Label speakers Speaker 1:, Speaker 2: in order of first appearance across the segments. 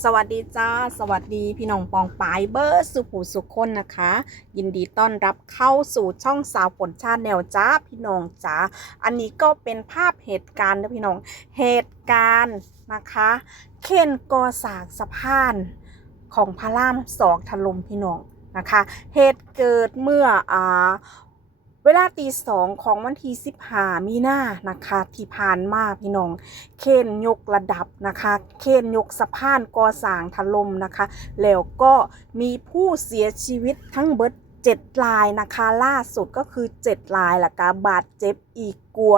Speaker 1: สวัสดีจ้า สวัสดีพี่น้องปองปายเบอร์สุผูสุขคนนะคะ ยินดีต้อนรับเข้าสู่ช่องสาวฝนชาแนวจ้าพี่น้องจ้าอันนี้ก็เป็นภาพเหตุการณ์นะพี่น้องเหตุการณ์นะคะ เข็นกอสากสะพานของพระรามสองถล่มพี่น้องนะคะ เหตุเกิดเมื่ออ่า เวลาตีสองของวันที่สิบหามีหน้านะคะที่ผ่านมาพี่น้อง เคนยกระดับนะคะ เคนยกสะพานก่อสร้างถล่มนะคะ แล้วก็มีผู้เสียชีวิตทั้งเบิดเจ็ดรายนะคะล่าสุดก็คือเจ็ดรายละกาบาดเจ็บอีกกลัว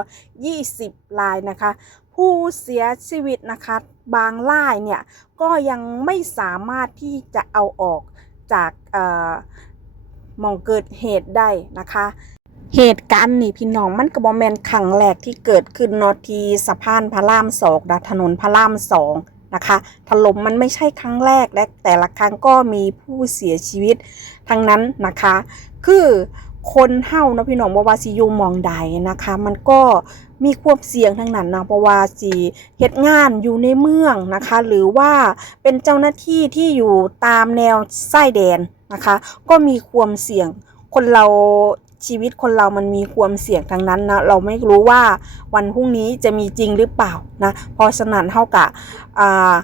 Speaker 1: 20รายนะคะ ผู้เสียชีวิตนะคะบางรายเนี่ยก็ยังไม่สามารถที่จะเอาออกจากเอ่อมองเกิดเหตุได้นะคะ เหตุการณ์นี่พี่น้องมันก็บ่แมนครั้งแรกที่เกิดขึ้นนอทีสะพานพระรามสองนะถนนพระรามสองนะคะถล่มมันไม่ใช่ครั้งแรกและแต่ละครั้งก็มีผู้เสียชีวิต ทั้งนั้นนะคะ คือคนเฮานะพี่น้องบ่ว่าสิยูมองใดนะคะ มันก็มีความเสี่ยงทั้งนั้นนะเพราะว่าสิเฮ็ดงานอยู่ในเมืองนะคะ หรือว่าเป็นเจ้าหน้าที่ที่อยู่ตามแนวชายแดนนะคะ ก็มีความเสี่ยงคนเรา ชีวิตคนเรามันมีความเสี่ยงทั้งนั้นนะเราไม่รู้ว่าวันพรุ่งนี้จะมีจริงหรือเปล่านะเพราะฉะนั้นเท่ากับอ่า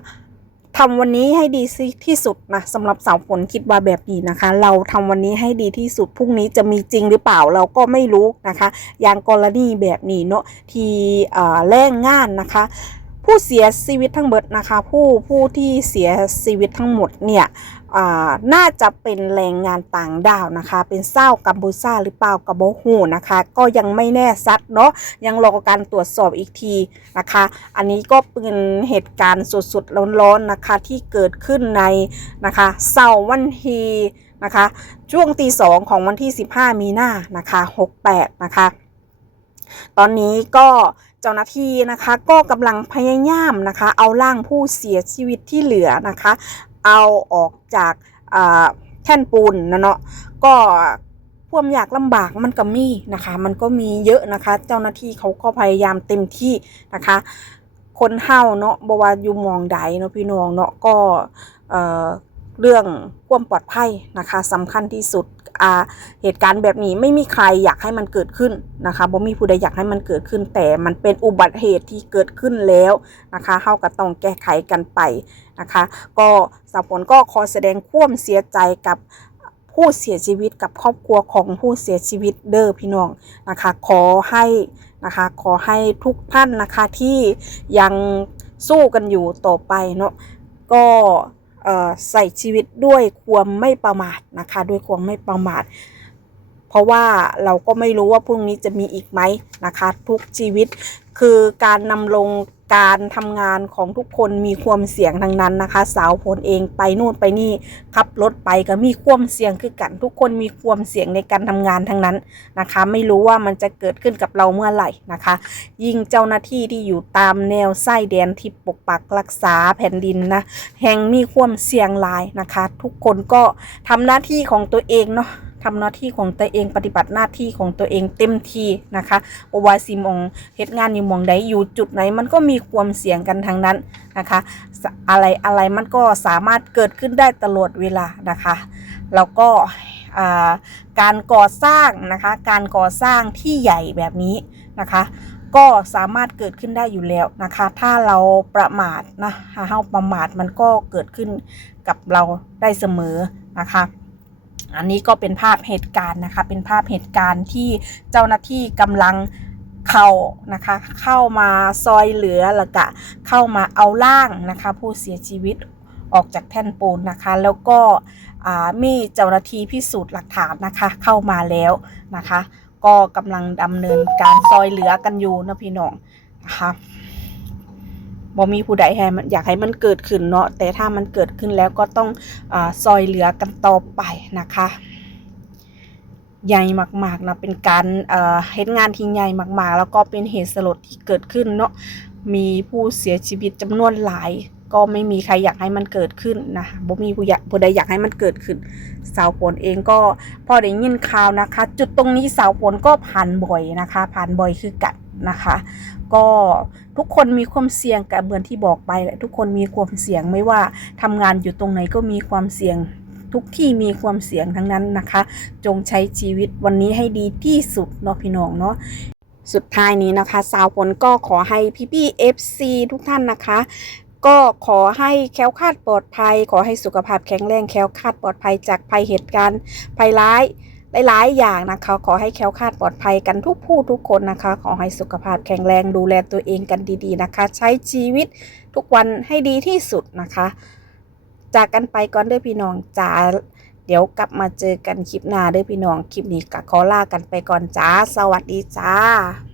Speaker 1: ทำวันนี้ให้ดีที่สุดนะสำหรับสาวฝนคิดว่าแบบนี้นะคะ เราทำวันนี้ให้ดีที่สุดพรุ่งนี้จะมีจริงหรือเปล่าเราก็ไม่รู้นะคะ อย่างกรณีแบบนี้เนาะที่อ่าแรงงานนะคะ ผู้เสียชีวิตทั้งหมดนะคะ ผู้ผู้ที่เสียชีวิตทั้งหมดเนี่ยน่าจะเป็นแรงงานต่างด้าวนะคะ เป็นเศร้ากัมพูชาหรือเปล่ากับโบฮูนะคะ ก็ยังไม่แน่ชัดเนาะยังรอการตรวจสอบอีกทีนะคะ อันนี้ก็เป็นเหตุการณ์สดๆร้อนๆนะคะที่เกิดขึ้นในนะคะเสาร์วันที่นะคะช่วงตีสองของวันที่ 15 มีนานะคะ 68 นะคะ ตอนนี้ก็ เจ้าหน้าที่นะคะก็กำลังพยายามนะคะ เอาร่างผู้เสียชีวิตที่เหลือนะคะ เอาออกจากแท่นปูนนะเนาะก็ความยากลำบากมันก็มีนะคะ มันก็มีเยอะนะคะ เจ้าหน้าที่เขาก็พยายามเต็มที่นะคะ คนเฮาเนาะบวาอยู่มองใดเนาะพี่น้องเนาะก็เอ่อ เรื่องความปลอดภัยนะคะสำคัญที่สุดเหตุการณ์แบบนี้ไม่มีใครอยากให้มันเกิดขึ้นนะคะบ่มีผู้ใดอยากให้มันเกิดขึ้น แต่มันเป็นอุบัติเหตุที่เกิดขึ้นแล้วนะคะเฮาก็ต้องแก้ไขกันไปนะคะ ก็สาวฝนก็ขอแสดงความเสียใจกับผู้เสียชีวิตกับครอบครัวของผู้เสียชีวิตเด้อพี่น้องนะคะ ขอให้นะคะขอให้ทุกท่านนะคะที่ยังสู้กันอยู่ต่อไปเนาะก็ ใส่ชีวิตด้วยความไม่ประมาทนะคะ ด้วยความไม่ประมาท เพราะว่าเราก็ไม่รู้ว่าพรุ่งนี้จะมีอีกไหมนะคะ ทุกชีวิตคือการนำลง การทำงานของทุกคนมีความเสี่ยงทั้งนั้นนะคะ สาวผลเองไปนู่นไปนี่ขับรถไปก็มีความเสี่ยงคือกันทุกคนมีความเสี่ยงในการทำงานทั้งนั้นนะคะ ไม่รู้ว่ามันจะเกิดขึ้นกับเราเมื่อไหร่นะคะ ยิ่งเจ้าหน้าที่ที่อยู่ตามแนวไส้แดนที่ปกปักรักษาแผ่นดินนะแห่งมีความเสี่ยงหลายนะคะ ทุกคนก็ทำหน้าที่ของตัวเองเนาะ ทำหน้าที่ของตัวเองปฏิบัติหน้าที่ของตัวเองเต็มที่นะคะบว่าสิมองเฮ็ดงานอยู่มองใดอยู่จุดไหน มันก็มีความเสี่ยงกันทั้งนั้นนะคะ อะไรอะไรมันก็สามารถเกิดขึ้นได้ตลอดเวลานะคะแล้วก็การก่อสร้างนะคะการก่อสร้างที่ใหญ่แบบนี้นะคะก็สามารถเกิดขึ้นได้อยู่แล้วนะคะ ถ้าเราประมาทนะถ้าเราประมาทมันก็เกิดขึ้นกับเราได้เสมอนะคะ อันนี้ก็เป็นภาพเหตุการณ์นะคะ เป็นภาพเหตุการณ์ที่เจ้าหน้าที่กำลังเข้านะคะ เข้ามาซอยเหลือแล้วก็เข้ามาเอาร่างนะคะ ผู้เสียชีวิตออกจากแท่นปูนนะคะ แล้วก็มีเจ้าหน้าที่พิสูจน์หลักฐานนะคะ เข้ามาแล้วนะคะ ก็กำลังดำเนินการซอยเหลือกันอยู่นะพี่น้องนะคะ บ่มีผู้ใดให้มันอยากให้มันเกิดขึ้นเนาะแต่ถ้ามันเกิดขึ้นแล้วก็ต้องอซอยเหลือกันต่อไปนะคะใหญ่มากๆนะเป็นการเอ่อเฮ็ดงานที่ใหญ่มากๆ แล้วก็เป็นเหตุสลดที่เกิดขึ้นเนาะมีผู้เสียชีวิตจำนวนหลาย ก็ไม่มีใครอยากให้มันเกิดขึ้นนะคะบ่มีผู้อยากผู้ใดอยากให้มันเกิดขึ้น สาวฝนเองก็พอได้ยินข่าวนะคะ จุดตรงนี้สาวฝนก็ผ่านบ่อยนะคะ ผ่านบ่อยคือกัน นะคะ ก็ทุกคนมีความเสี่ยงกับเหมือนที่บอกไปแหละทุกคนมีความเสี่ยงไม่ว่าทำงานอยู่ตรงไหนก็มีความเสี่ยงทุกที่มีความเสี่ยงทั้งนั้นนะคะ จงใช้ชีวิตวันนี้ให้ดีที่สุดเนาะพี่น้องเนาะสุดท้ายนี้นะคะ สาวฝนก็ขอให้พี่พี่ๆ FC ทุกท่านนะคะ ก็ขอให้แค้วคาดปลอดภัย ขอให้สุขภาพแข็งแรงแค้วคาดปลอดภัยจากภัยเหตุการณ์ภัยร้าย หลายๆอย่างนะคะ ขอให้แคล้วคลาดปลอดภัยกันทุกผู้ทุกคนนะคะ ขอให้สุขภาพแข็งแรงดูแลตัวเองกันดีๆนะคะ ใช้ชีวิตทุกวันให้ดีที่สุดนะคะ จากกันไปก่อนด้วยพี่น้องจ๋าเดี๋ยวกลับมาเจอกันคลิปหน้าด้วยพี่น้องคลิปนี้ก็ขอลากันไปก่อนจ้า สวัสดีจ้า